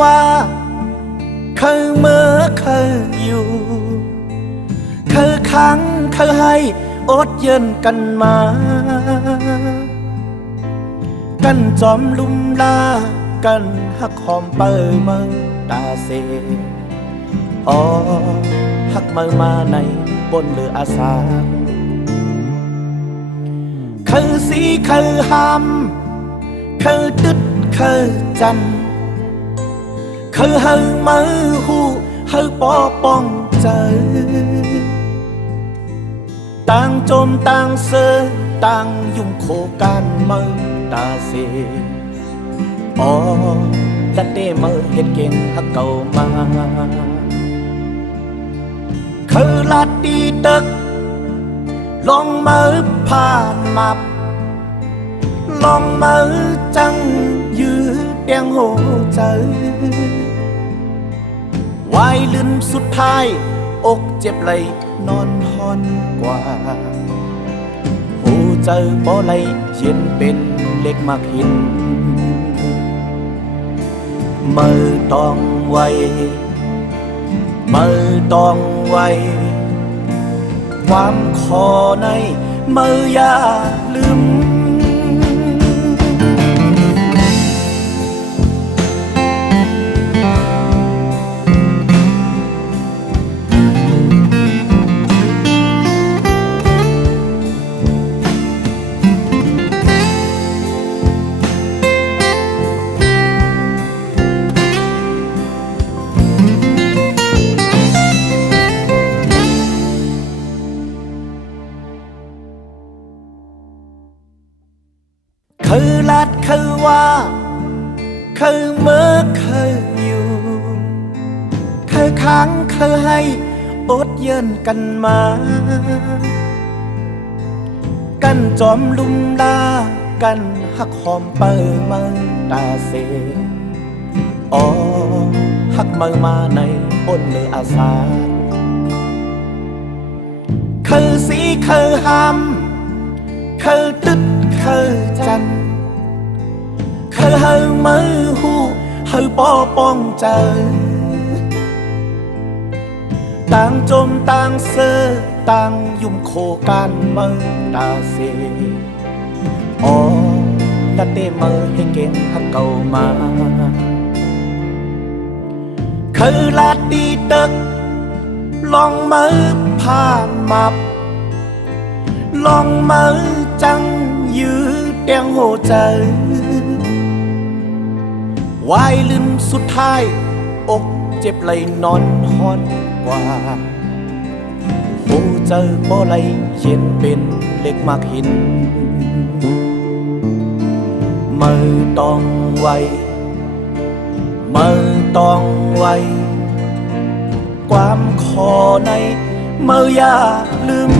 ว่าเคยเมื่อเคยอยู่เคยค้างเคยให้อดเย็นกันมากันจอมลุ่มลากันหักหอมเปิดมือตาเสอ๋อหักมือมาในบนเรืออาสาเคยสีเคยห้ำเคยตึดเคยจันเคยให้มือหูให้ปอป้องใจต่างโจมต่างเสือต่างยุ่งโคกันมือตาเสอ๋อและเต้มือเฮ็ดเก่งหักเก่ามาเคยลัดดีตึกลองมือผ่านมับลองมือจังยืดเตียงหัวใจวายลืนสุดท้ายอกเจ็บไหลนอนหอนกว่าหูเจอบ่ไหลเย็นเป็นเล็กมากหินมือต้องไวมือต้องไวความคอในมืออย่าลืมคือลัดคือว่าคือเมื่อคืออยู่คือค้างคือให้อดเย็นกันมากันจอมลุ่มลากันหักหอมเปิดมือตาเสอ๋อหักมือมาในบนเรืออาสาคือสีคือห้ำคือตึดคือจันเคยให้มือหูให้ปอป้องใจต่างจมต่างเสือต่างยุ่มโคกันมือตาเสอ๋อและเต้มือให้เก่งหักเก่ามาเคยลาดดีตึกลองมือผ่านมับลองมือจังยืดเตียงหัวใจวายลืมสุดท้ายอกเจ็บไหลนอนหอนกว่าหูเจอบ่ไหลเย็นเป็นเล็กมากหินมือต้องไวมือต้องไวความคอในมืออย่าลืม